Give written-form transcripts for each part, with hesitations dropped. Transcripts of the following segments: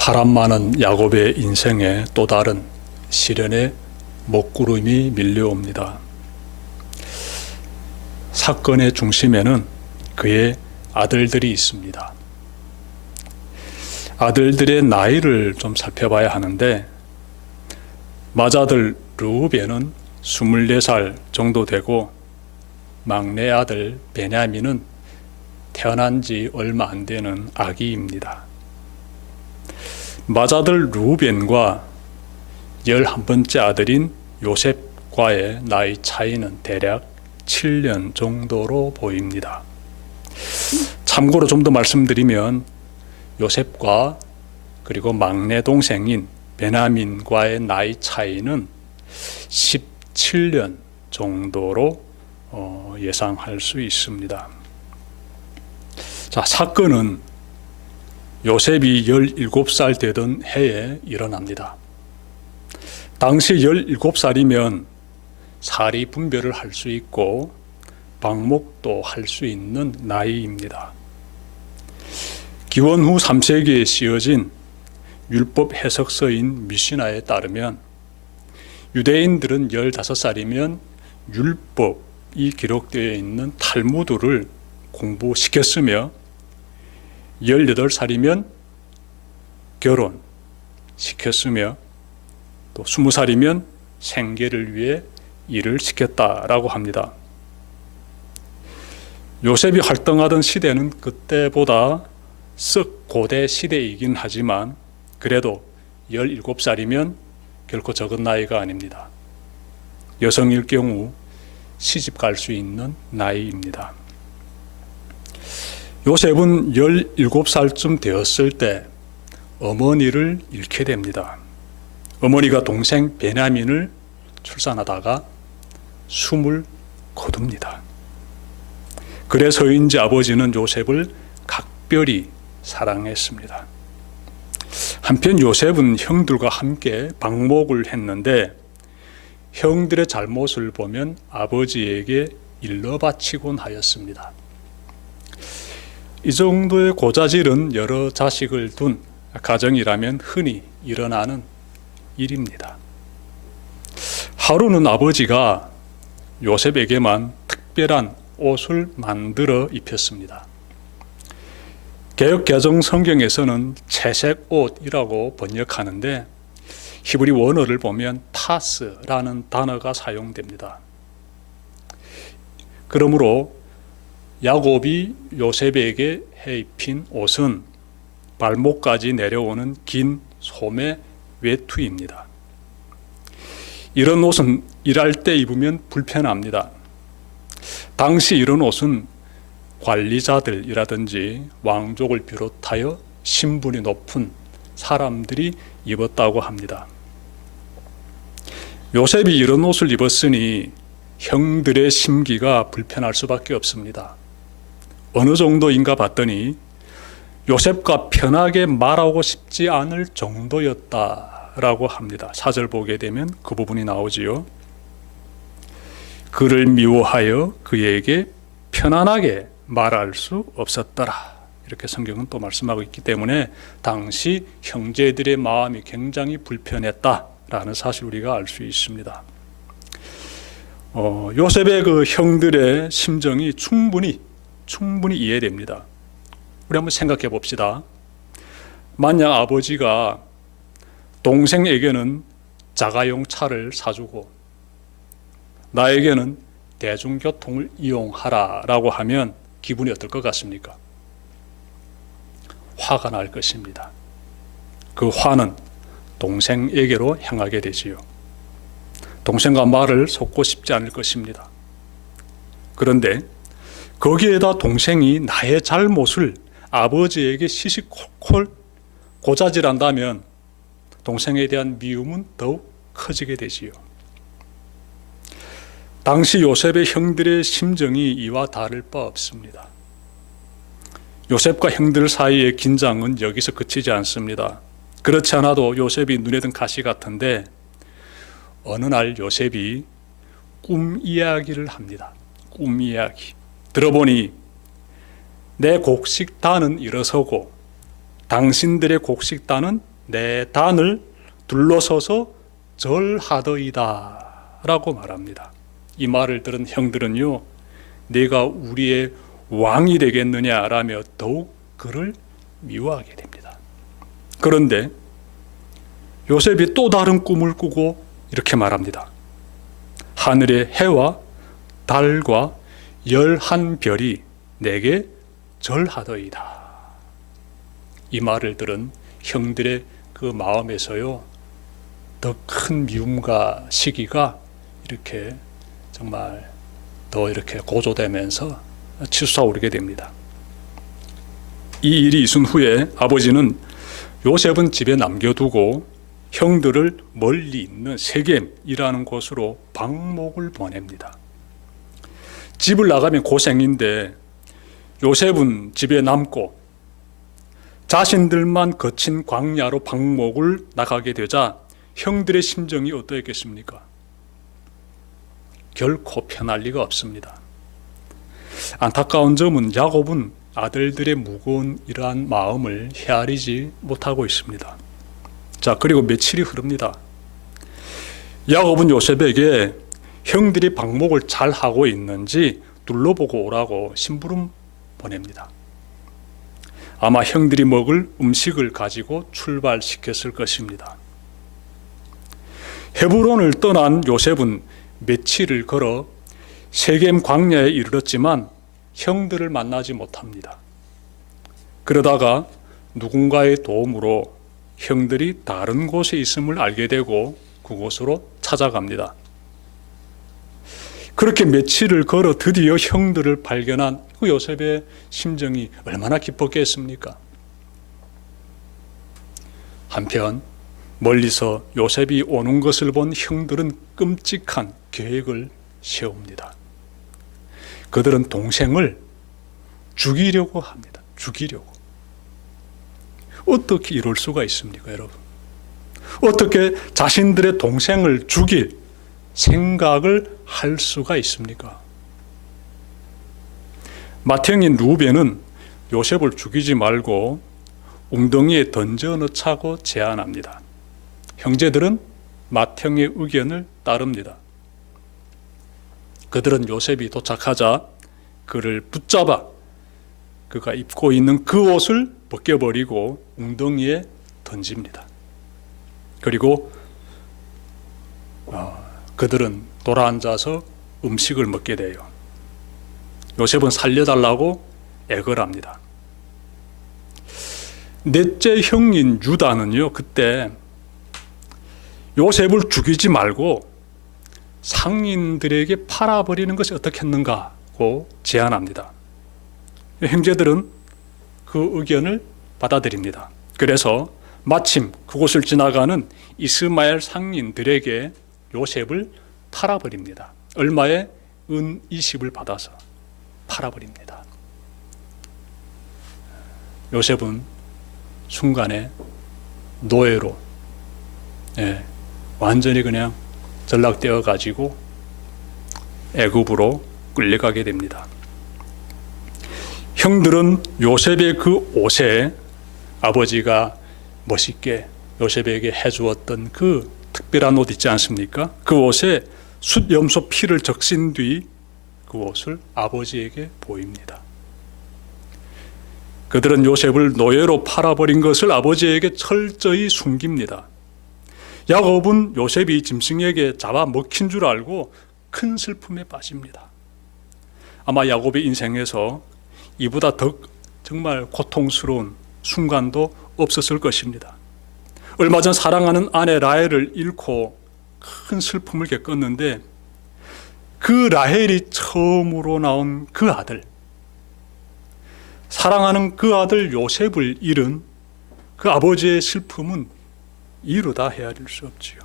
바람 많은 야곱의 인생에 또 다른 시련의 먹구름이 밀려옵니다. 사건의 중심에는 그의 아들들이 있습니다. 아들들의 나이를 좀 살펴봐야 하는데, 맏아들 르우벤은 24살 정도 되고, 막내 아들 베냐민은 태어난 지 얼마 안 되는 아기입니다. 맏아들 르우벤과 11번째 아들인 요셉과의 나이 차이는 대략 7년 정도로 보입니다. 참고로 좀 더 말씀드리면 요셉과 그리고 막내 동생인 베냐민과의 나이 차이는 17년 정도로 예상할 수 있습니다. 자, 사건은 요셉이 17살 되던 해에 일어납니다. 당시 17살이면 사리 분별을 할 수 있고 방목도 할 수 있는 나이입니다. 기원 후 3세기에 쓰여진 율법 해석서인 미시나에 따르면 유대인들은 15살이면 율법이 기록되어 있는 탈무드를 공부시켰으며 18살이면 결혼시켰으며 또 20살이면 생계를 위해 일을 시켰다라고 합니다. 요셉이 활동하던 시대는 그때보다 썩 고대 시대이긴 하지만 그래도 17살이면 결코 적은 나이가 아닙니다. 여성일 경우 시집 갈 수 있는 나이입니다. 요셉은 17살쯤 되었을 때 어머니를 잃게 됩니다. 어머니가 동생 베냐민을 출산하다가 숨을 거둡니다. 그래서인지 아버지는 요셉을 각별히 사랑했습니다. 한편 요셉은 형들과 함께 방목을 했는데 형들의 잘못을 보면 아버지에게 일러 바치곤 하였습니다. 이 정도의 고자질은 여러 자식을 둔 가정이라면 흔히 일어나는 일입니다. 하루는 아버지가 요셉에게만 특별한 옷을 만들어 입혔습니다. 개역 개정 성경에서는 채색 옷이라고 번역하는데 히브리 원어를 보면 타스라는 단어가 사용됩니다. 그러므로 야곱이 요셉에게 해 입힌 옷은 발목까지 내려오는 긴 소매 외투입니다. 이런 옷은 일할 때 입으면 불편합니다. 당시 이런 옷은 관리자들이라든지 왕족을 비롯하여 신분이 높은 사람들이 입었다고 합니다. 요셉이 이런 옷을 입었으니 형들의 심기가 불편할 수밖에 없습니다. 어느 정도인가 봤더니 요셉과 편하게 말하고 싶지 않을 정도였다라고 합니다. 4절 보게 되면 그 부분이 나오지요. 그를 미워하여 그에게 편안하게 말할 수 없었더라. 이렇게 성경은 또 말씀하고 있기 때문에 당시 형제들의 마음이 굉장히 불편했다라는 사실 우리가 알 수 있습니다. 요셉의 그 형들의 심정이 충분히 이해됩니다. 우리 한번 생각해 봅시다. 만약 아버지가 동생에게는 자가용 차를 사주고 나에게는 대중교통을 이용하라라고 하면 기분이 어떨 것 같습니까? 화가 날 것입니다. 그 화는 동생에게로 향하게 되지요. 동생과 말을 섞고 싶지 않을 것입니다. 그런데 거기에다 동생이 나의 잘못을 아버지에게 시시콜콜 고자질한다면 동생에 대한 미움은 더욱 커지게 되지요. 당시 요셉의 형들의 심정이 이와 다를 바 없습니다. 요셉과 형들 사이의 긴장은 여기서 그치지 않습니다. 그렇지 않아도 요셉이 눈에 든 가시 같은데 어느 날 요셉이 꿈 이야기를 합니다. 꿈 이야기. 들어보니 내 곡식단은 일어서고 당신들의 곡식단은 내 단을 둘러서서 절하더이다 라고 말합니다. 이 말을 들은 형들은요, 내가 우리의 왕이 되겠느냐라며 더욱 그를 미워하게 됩니다. 그런데 요셉이 또 다른 꿈을 꾸고 이렇게 말합니다. 하늘의 해와 달과 11별이 내게 절하더이다. 이 말을 들은 형들의 그 마음에서요, 더 큰 미움과 시기가 이렇게 정말 더 이렇게 고조되면서 치솟아오르게 됩니다. 이 일이 있은 후에 아버지는 요셉은 집에 남겨두고 형들을 멀리 있는 세겜이라는 곳으로 방목을 보냅니다. 집을 나가면 고생인데 요셉은 집에 남고 자신들만 거친 광야로 방목을 나가게 되자 형들의 심정이 어떠했겠습니까? 결코 편할 리가 없습니다. 안타까운 점은 야곱은 아들들의 무거운 이러한 마음을 헤아리지 못하고 있습니다. 자, 그리고 며칠이 흐릅니다. 야곱은 요셉에게 형들이 방목을 잘 하고 있는지 둘러보고 오라고 심부름 보냅니다. 아마 형들이 먹을 음식을 가지고 출발시켰을 것입니다. 헤브론을 떠난 요셉은 며칠을 걸어 세겜 광야에 이르렀지만 형들을 만나지 못합니다. 그러다가 누군가의 도움으로 형들이 다른 곳에 있음을 알게 되고 그곳으로 찾아갑니다. 그렇게 며칠을 걸어 드디어 형들을 발견한 그 요셉의 심정이 얼마나 기뻤겠습니까? 한편 멀리서 요셉이 오는 것을 본 형들은 끔찍한 계획을 세웁니다. 그들은 동생을 죽이려고 합니다. 죽이려고. 어떻게 이럴 수가 있습니까, 여러분? 어떻게 자신들의 동생을 죽일 생각을 할 수가 있습니까? 맏형인 루벤은 요셉을 죽이지 말고 웅덩이에 던져 넣자고 제안합니다. 형제들은 맏형의 의견을 따릅니다. 그들은 요셉이 도착하자 그를 붙잡아 그가 입고 있는 그 옷을 벗겨버리고 웅덩이에 던집니다. 그리고 그들은 돌아앉아서 음식을 먹게 돼요. 요셉은 살려달라고 애걸 합니다. 넷째 형인 유다는요, 그때 요셉을 죽이지 말고 상인들에게 팔아버리는 것이 어떻겠는가고 제안합니다. 형제들은 그 의견을 받아들입니다. 그래서 마침 그곳을 지나가는 이스마엘 상인들에게 요셉을 팔아버립니다. 얼마에? 은 20을 받아서 팔아버립니다. 요셉은 순간에 노예로 완전히 그냥 전락되어 가지고 애굽으로 끌려가게 됩니다. 형들은 요셉의 그 옷에 아버지가 멋있게 요셉에게 해주었던 그 특별한 옷 있지 않습니까? 그 옷에 숫염소 피를 적신 뒤 그 옷을 아버지에게 보입니다. 그들은 요셉을 노예로 팔아버린 것을 아버지에게 철저히 숨깁니다. 야곱은 요셉이 짐승에게 잡아먹힌 줄 알고 큰 슬픔에 빠집니다. 아마 야곱의 인생에서 이보다 더 정말 고통스러운 순간도 없었을 것입니다. 얼마 전 사랑하는 아내 라헬을 잃고 큰 슬픔을 겪었는데 그 라헬이 처음으로 낳은 그 아들, 사랑하는 그 아들 요셉을 잃은 그 아버지의 슬픔은 이루다 헤아릴 수 없지요.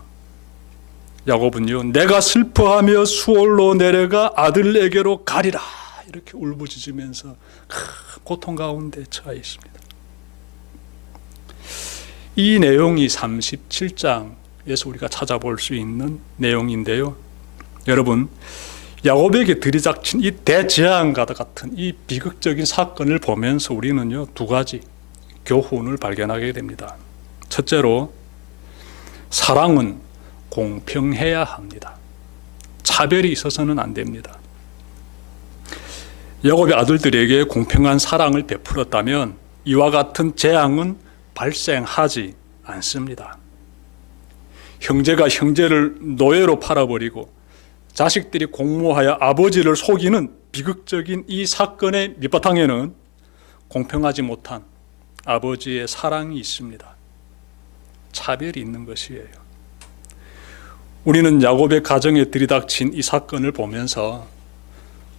야곱은요, 내가 슬퍼하며 수월로 내려가 아들에게로 가리라 이렇게 울부짖으면서 큰 고통 가운데 처해 있습니다. 이 내용이 37장에서 우리가 찾아볼 수 있는 내용인데요. 여러분, 야곱에게 들이닥친 이 대재앙과 같은 이 비극적인 사건을 보면서 우리는요, 두 가지 교훈을 발견하게 됩니다. 첫째로, 사랑은 공평해야 합니다. 차별이 있어서는 안 됩니다. 야곱의 아들들에게 공평한 사랑을 베풀었다면 이와 같은 재앙은 발생하지 않습니다. 형제가 형제를 노예로 팔아버리고 자식들이 공모하여 아버지를 속이는 비극적인 이 사건의 밑바탕에는 공평하지 못한 아버지의 사랑이 있습니다. 차별이 있는 것이에요. 우리는 야곱의 가정에 들이닥친 이 사건을 보면서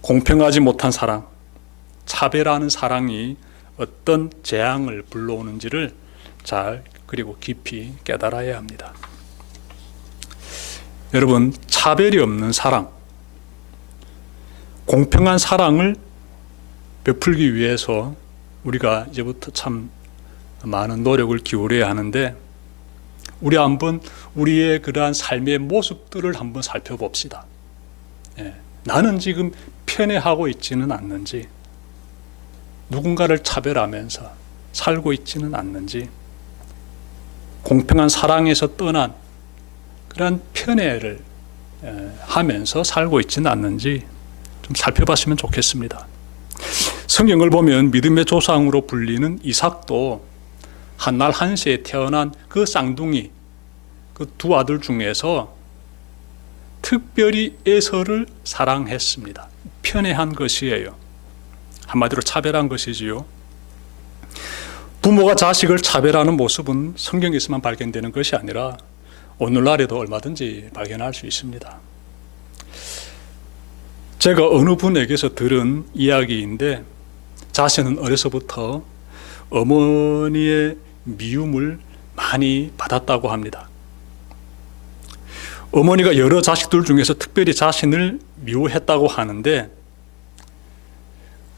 공평하지 못한 사랑, 차별하는 사랑이 어떤 재앙을 불러오는지를 잘 그리고 깊이 깨달아야 합니다. 여러분, 차별이 없는 사랑, 공평한 사랑을 베풀기 위해서 우리가 이제부터 참 많은 노력을 기울여야 하는데, 우리 한번 우리의 그러한 삶의 모습들을 한번 살펴봅시다. 나는 지금 편애하고 있지는 않는지, 누군가를 차별하면서 살고 있지는 않는지, 공평한 사랑에서 떠난 그런 편애를 하면서 살고 있지는 않는지 좀 살펴봤으면 좋겠습니다. 성경을 보면 믿음의 조상으로 불리는 이삭도 한날 한시에 태어난 그 쌍둥이, 그 두 아들 중에서 특별히 에서를 사랑했습니다. 편애한 것이에요. 한마디로 차별한 것이지요. 부모가 자식을 차별하는 모습은 성경에서만 발견되는 것이 아니라 오늘날에도 얼마든지 발견할 수 있습니다. 제가 어느 분에게서 들은 이야기인데, 자신은 어려서부터 어머니의 미움을 많이 받았다고 합니다. 어머니가 여러 자식들 중에서 특별히 자신을 미워했다고 하는데,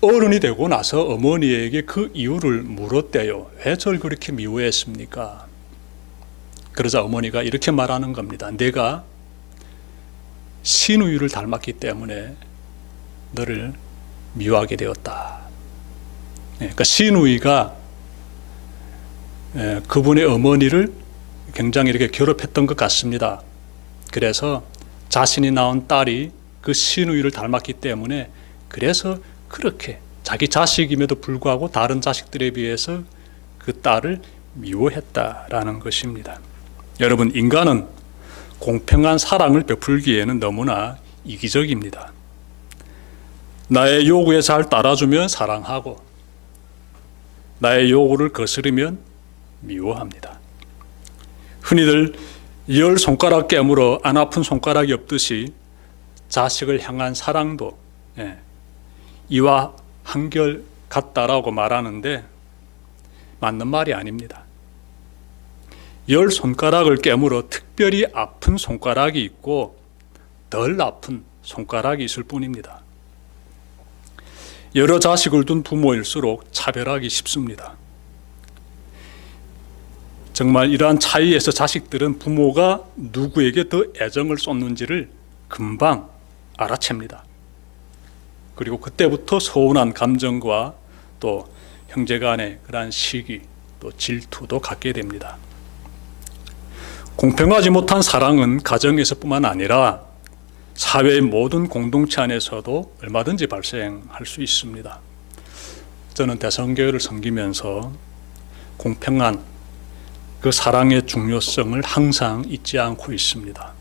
어른이 되고 나서 어머니에게 그 이유를 물었대요. 왜 저를 그렇게 미워했습니까? 그러자 어머니가 이렇게 말하는 겁니다. 내가 시누이를 닮았기 때문에 너를 미워하게 되었다. 그러니까 시누이가 그분의 어머니를 굉장히 이렇게 괴롭혔던 것 같습니다. 그래서 자신이 낳은 딸이 그 시누이를 닮았기 때문에, 그래서 그렇게 자기 자식임에도 불구하고 다른 자식들에 비해서 그 딸을 미워했다라는 것입니다. 여러분, 인간은 공평한 사랑을 베풀기에는 너무나 이기적입니다. 나의 요구에 잘 따라주면 사랑하고, 나의 요구를 거스르면 미워합니다. 흔히들 10손가락 깨물어 안 아픈 손가락이 없듯이 자식을 향한 사랑도 이와 한결 같다라고 말하는데, 맞는 말이 아닙니다. 10손가락을 깨물어 특별히 아픈 손가락이 있고 덜 아픈 손가락이 있을 뿐입니다. 여러 자식을 둔 부모일수록 차별하기 쉽습니다. 정말 이러한 차이에서 자식들은 부모가 누구에게 더 애정을 쏟는지를 금방 알아챕니다. 그리고 그때부터 서운한 감정과 또 형제 간의 그러한 시기, 또 질투도 갖게 됩니다. 공평하지 못한 사랑은 가정에서뿐만 아니라 사회의 모든 공동체 안에서도 얼마든지 발생할 수 있습니다. 저는 대성교회를 섬기면서 공평한 그 사랑의 중요성을 항상 잊지 않고 있습니다.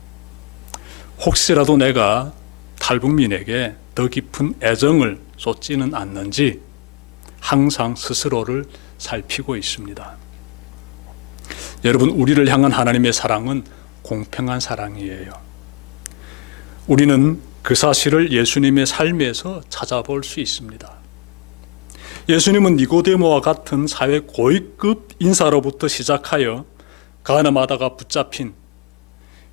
혹시라도 내가 탈북민에게 더 깊은 애정을 쏟지는 않는지 항상 스스로를 살피고 있습니다. 여러분, 우리를 향한 하나님의 사랑은 공평한 사랑이에요. 우리는 그 사실을 예수님의 삶에서 찾아볼 수 있습니다. 예수님은 니고데모와 같은 사회 고위급 인사로부터 시작하여 가늠하다가 붙잡힌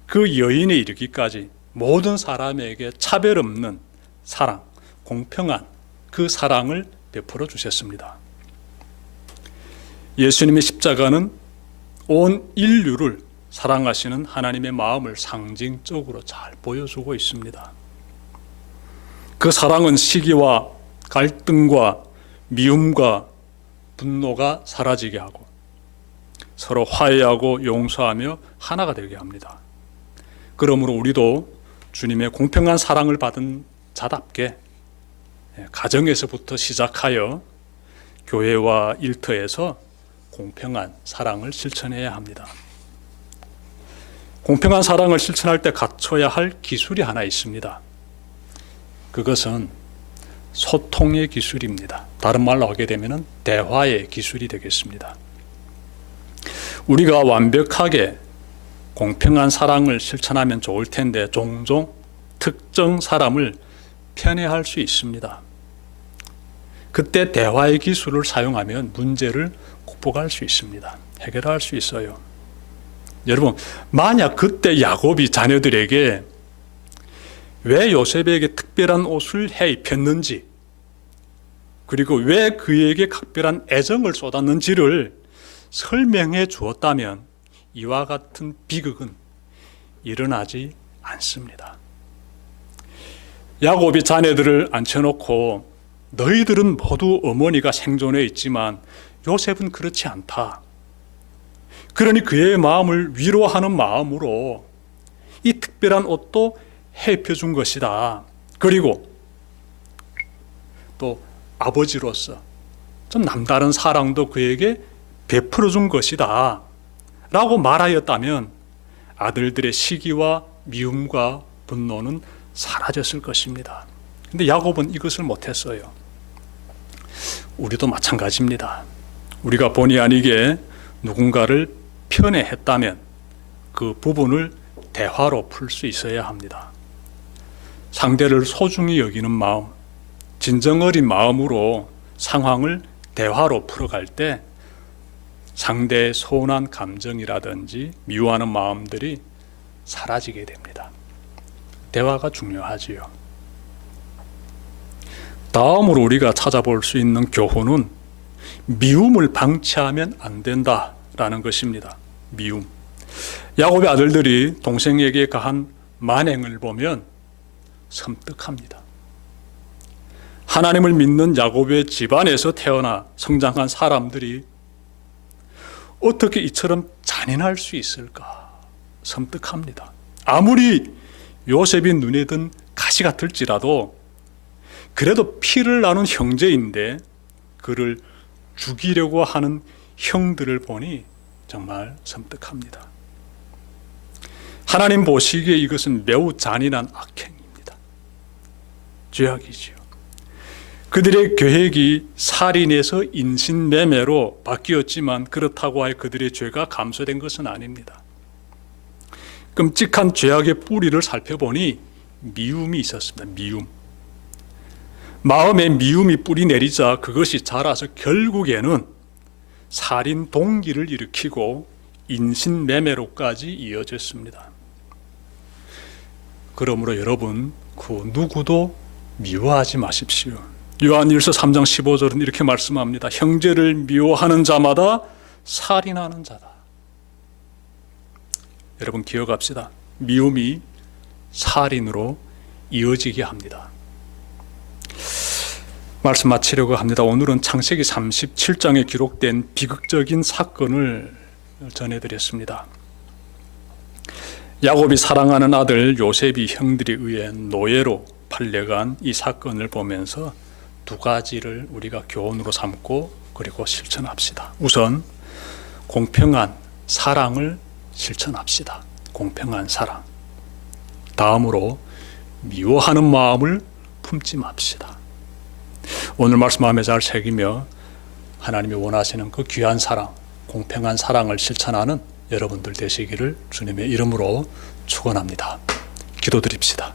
그 여인에 이르기까지 모든 사람에게 차별 없는 사랑, 공평한 그 사랑을 베풀어 주셨습니다. 예수님의 십자가는 온 인류를 사랑하시는 하나님의 마음을 상징적으로 잘 보여주고 있습니다. 그 사랑은 시기와 갈등과 미움과 분노가 사라지게 하고, 서로 화해하고 용서하며 하나가 되게 합니다. 그러므로 우리도 주님의 공평한 사랑을 받은 자답게 가정에서부터 시작하여 교회와 일터에서 공평한 사랑을 실천해야 합니다. 공평한 사랑을 실천할 때 갖춰야 할 기술이 하나 있습니다. 그것은 소통의 기술입니다. 다른 말로 하게 되면 대화의 기술이 되겠습니다. 우리가 완벽하게 공평한 사랑을 실천하면 좋을 텐데 종종 특정 사람을 편애할 수 있습니다. 그때 대화의 기술을 사용하면 문제를 극복할 수 있습니다. 해결할 수 있어요. 여러분, 만약 그때 야곱이 자녀들에게 왜 요셉에게 특별한 옷을 해 입혔는지, 그리고 왜 그에게 각별한 애정을 쏟았는지를 설명해 주었다면 이와 같은 비극은 일어나지 않습니다. 야곱이 자녀들을 앉혀놓고 너희들은 모두 어머니가 생존해 있지만 요셉은 그렇지 않다. 그러니 그의 마음을 위로하는 마음으로 이 특별한 옷도 해 입혀준 것이다. 그리고 또 아버지로서 좀 남다른 사랑도 그에게 베풀어 준 것이다 라고 말하였다면 아들들의 시기와 미움과 분노는 사라졌을 것입니다. 근데 야곱은 이것을 못했어요. 우리도 마찬가지입니다. 우리가 본의 아니게 누군가를 편애했다면 그 부분을 대화로 풀 수 있어야 합니다. 상대를 소중히 여기는 마음, 진정 어린 마음으로 상황을 대화로 풀어갈 때 상대의 서운한 감정이라든지 미워하는 마음들이 사라지게 됩니다. 대화가 중요하지요. 다음으로 우리가 찾아볼 수 있는 교훈은 미움을 방치하면 안 된다라는 것입니다. 미움. 야곱의 아들들이 동생에게 가한 만행을 보면 섬뜩합니다. 하나님을 믿는 야곱의 집안에서 태어나 성장한 사람들이 어떻게 이처럼 잔인할 수 있을까? 섬뜩합니다. 아무리 요셉이 눈에 든 가시 같을지라도 그래도 피를 나눈 형제인데 그를 죽이려고 하는 형들을 보니 정말 섬뜩합니다. 하나님 보시기에 이것은 매우 잔인한 악행입니다. 죄악이지요. 그들의 계획이 살인에서 인신매매로 바뀌었지만 그렇다고 하여 그들의 죄가 감소된 것은 아닙니다. 끔찍한 죄악의 뿌리를 살펴보니 미움이 있었습니다. 미움. 마음에 미움이 뿌리 내리자 그것이 자라서 결국에는 살인 동기를 일으키고 인신매매로까지 이어졌습니다. 그러므로 여러분, 그 누구도 미워하지 마십시오. 요한일서 3장 15절은 이렇게 말씀합니다. 형제를 미워하는 자마다 살인하는 자다. 여러분 기억합시다. 미움이 살인으로 이어지게 합니다. 말씀 마치려고 합니다. 오늘은 창세기 37장에 기록된 비극적인 사건을 전해드렸습니다. 야곱이 사랑하는 아들 요셉이 형들에 의해 노예로 팔려간 이 사건을 보면서 두 가지를 우리가 교훈으로 삼고 그리고 실천합시다. 우선 공평한 사랑을 실천합시다. 공평한 사랑. 다음으로 미워하는 마음을 품지 맙시다. 오늘 말씀 마음에 잘 새기며 하나님이 원하시는 그 귀한 사랑, 공평한 사랑을 실천하는 여러분들 되시기를 주님의 이름으로 축원합니다. 기도드립시다.